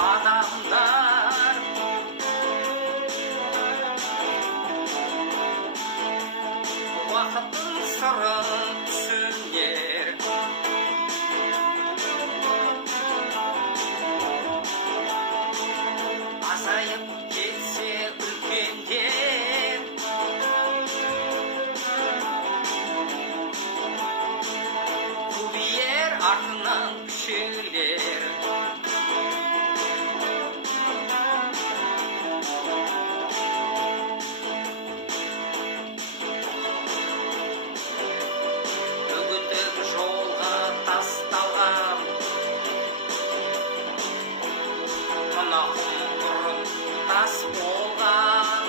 адамдар уақыттың сырын түсінер. Азайып кетсе үлкендер, көбейер артынан кішілер. Үгітіп жолға тасталған мына құм тас болған.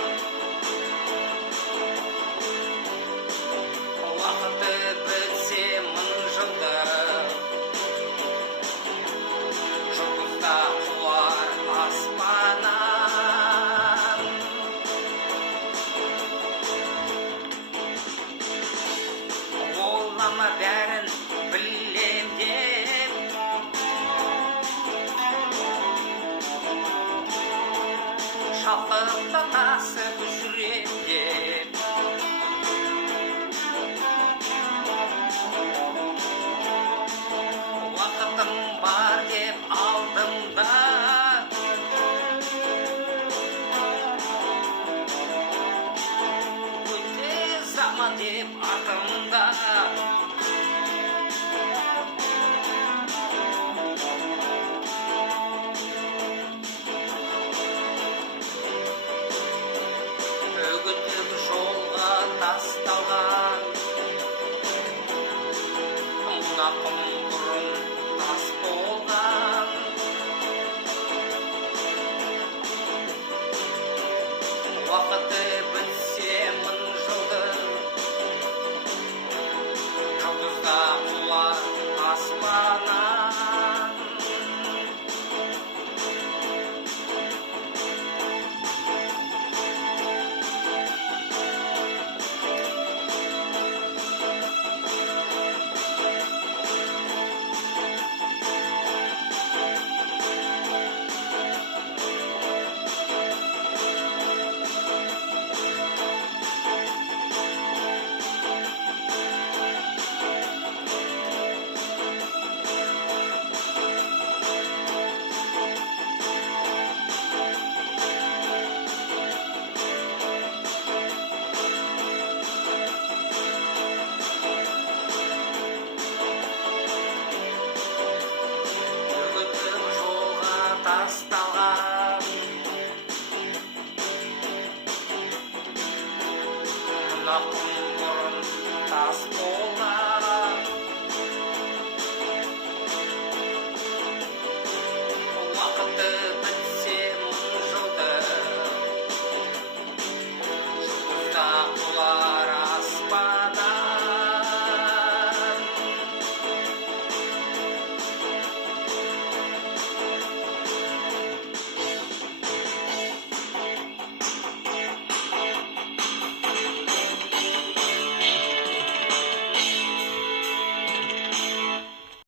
Уақыты бітсе мың жылдар, жұлдызда құлар аспаннан. Ойлама бәрін білем деп, шалқыпта тасып жүрем деп. Уақытым бар деп алдымда, өте заман деп артымда. Үгітіп жолға тасталған мына құм бұрын тас болған. Уақыты бітсе мың жылдар, жұлдызда құлар аспаннан. Үгітіп жолға тасталған мына құм бұрын тас болған.